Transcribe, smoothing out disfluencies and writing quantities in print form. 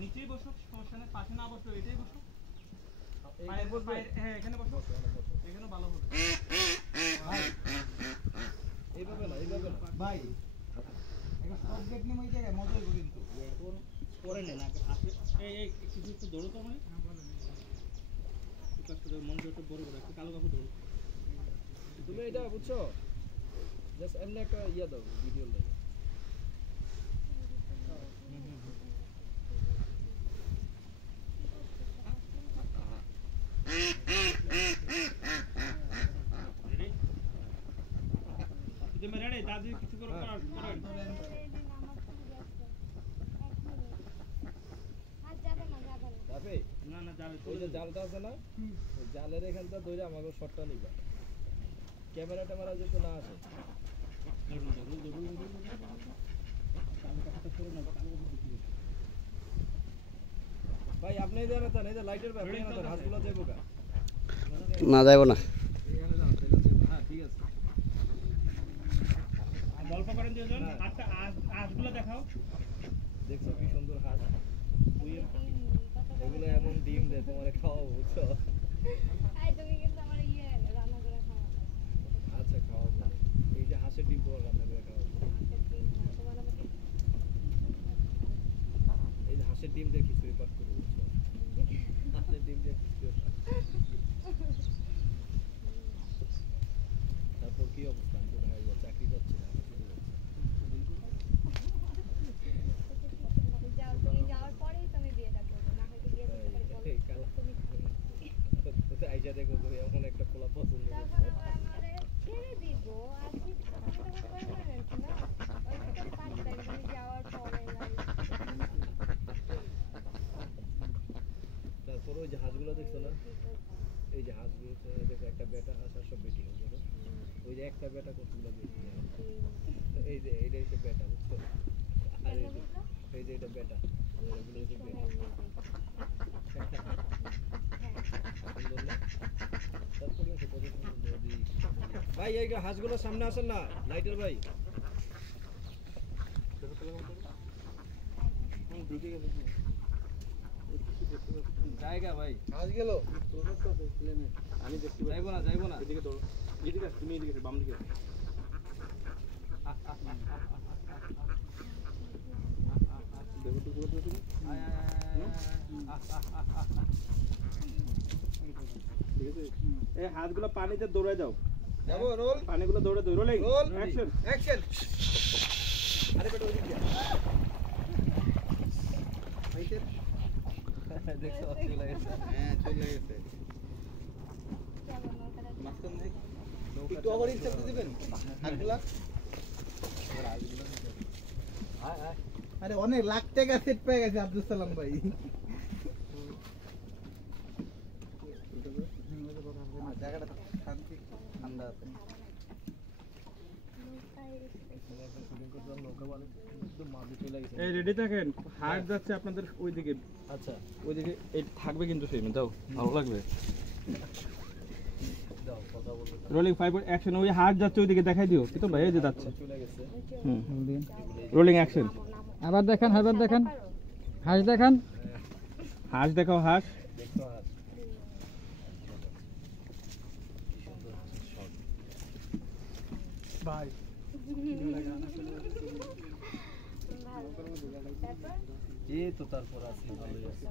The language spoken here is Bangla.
নিচেই বসো, সমস্যা নেই, পাশে না বসো, এটাই বসো। হ্যাঁ এখানে বসো, এখানে ভালো হবে। এইভাবে না, এইভাবে না ভাই একটা স্টপ গেট নিয়ে ওই জায়গায় মজা হইব কিন্তু এখন পরে নেন আগে আসে। এই কিছু একটু দৌড়ো তো আমায়। একটু একটু মনটা একটু বড় করে একটু কালো কাপড় দৌড়ো। তুমি এটা বুঝছো, জাস্ট এমনি একটা ইয়া দাও ভিডিও লাগে। তুমি রেডি? দাদি কিছু করো, করেন। যাবে না না যাবে, ওই যে জালটা আছে না, ওই জালের এখানটা ধরে আমাকে শটটা নিবা, ক্যামেরা ট্যামেরা যেতে না আসে। ভাই আপনি এই জায়গাটা এই যে লাইটের ব্যাপারে না হাঁসগুলো যাইবো গা না যাইব না। হ্যাঁ ঠিক আছে, গল্প করেন দুজন। আটটা আঁশগুলো দেখাও। দেখছো কি সুন্দর হাঁস, এগুলো এমন ডিম দেয় তোমার খাওয়াবো বুঝছো। আচ্ছা খাওয়াবো, এই যে হাঁসের ডিম তোমার রান্না করে খাওয়াবো। এই যে হাঁসের ডিম দিয়ে খিচুড়ি পাক করবো বুঝছো, হাঁসের ডিম দিয়ে খিচুড়ি। তারপর কি অবস্থা, আমি তো ভাই চাকরি যাচ্ছি না, আইসা দেখো তুমি এমন একটা পোলা পছন্দ তারপর ওই যে হাঁসগুলো দেখছো না, এই যে হাঁসগুলো দেখো একটা বেটা হাঁস আর সব বেটি হাঁস দেখো, ওই যে একটা বেটা কতগুলো বেটি, এই যে এইটা হচ্ছে বেটা বুঝছো, আর এই যে এটা বেটা, এগুলো হচ্ছে বেটি। ভাই এই হাঁসগুলো সামনে আসেন না, লাইটের ভাই জায়গা ভাই হাঁস গেল, আমি দেখতে যাইবো না, যাইবো না, এদিকে ধরো, এদিকে তুমি এদিকে বাম দিকে। দেখো তো পুরো তুমি ঠিক আছে। এই হাতগুলো পানিতে দৌড়ে দাও, যাবো রোল, পানিগুলো দৌড়ে দাও, রোলিং অ্যাকশন অ্যাকশন। আরে বেটা ওদিকে ভাইতে দেখছো চলে গেছে, হ্যাঁ চলে গেছে। মাস্টার নেই একটু আবার ইনস্টাতে দিবেন হাতগুলা। আরে অনেক লাখ টাকা সেট পেয়ে গেছে আব্দুল সালাম ভাই। জায়গাটা শান্তি ঠান্ডা আছে। এই রেডি থাকেন, হার্ট যাচ্ছে আপনাদের ওইদিকে। আচ্ছা ওইদিকে এই থাকবে কিন্তু সেই দাও, ভালো লাগবে। দাও কথা বলো, রোলিং 5 অ্যাকশন। ওই হার্ট যাচ্ছে ওইদিকে দেখাই দিও, কি তো ভাই এই যে যাচ্ছে, চলে গেছে। Rolling action. আবার দেখেন, আবার দেখেন, হাঁস দেখান, হাঁস দেখাও, হাঁস দেখছো হাঁস ভাই এই তো তারপর আছে ভালোই আছে।